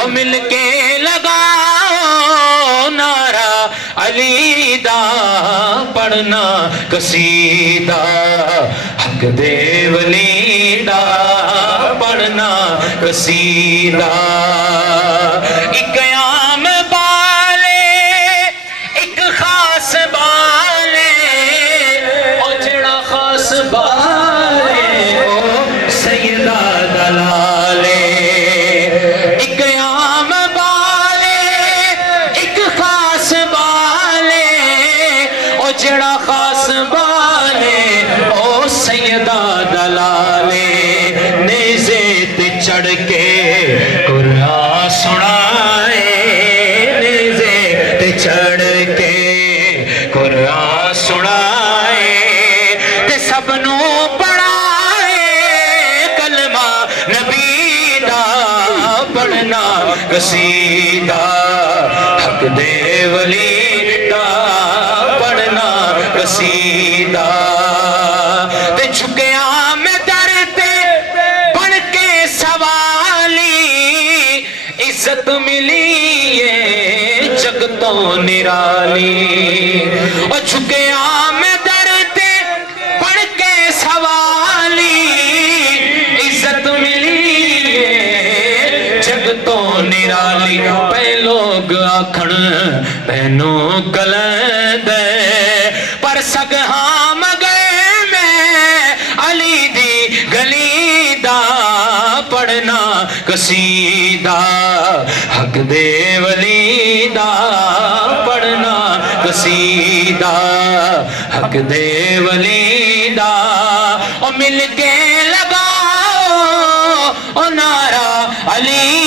اور مل کے لگاؤ نعرہ علی دا پڑھنا قصیدہ حق دے ولی دا پڑھنا قصیدہ ایک عام بالے ایک خاص بالے اور جڑا خاص بالے او سیدہ دلالے ایک عام بالے ایک خاص بالے اور جڑا خاص بالے او سیدہ دلالے نیزے تے چڑھ کے قرآن سنائے نیزے تے چڑھ کے قرآن سنائے تے سب نو پڑھائے کلمہ نبی دا پڑھنا قصیدہ حق دے ولی دا پڑھنا قصیدہ تے جھکیا میں در تے بن کے سوالی عزت ملی ہے جگ تو نرالی اور جھکیا میں در تے بن کے سوالی عزت ملی ہے جگ تو نرالی پہ لوگ آکھن پہنو گلند پر سگ ہام گئے میں علی دی گلی دا پڑھنا قصیدہ حق دے ولی دا پڑھنا قصیدہ حق دے ولی دا اور مل کے لگاؤ اور نعرہ علی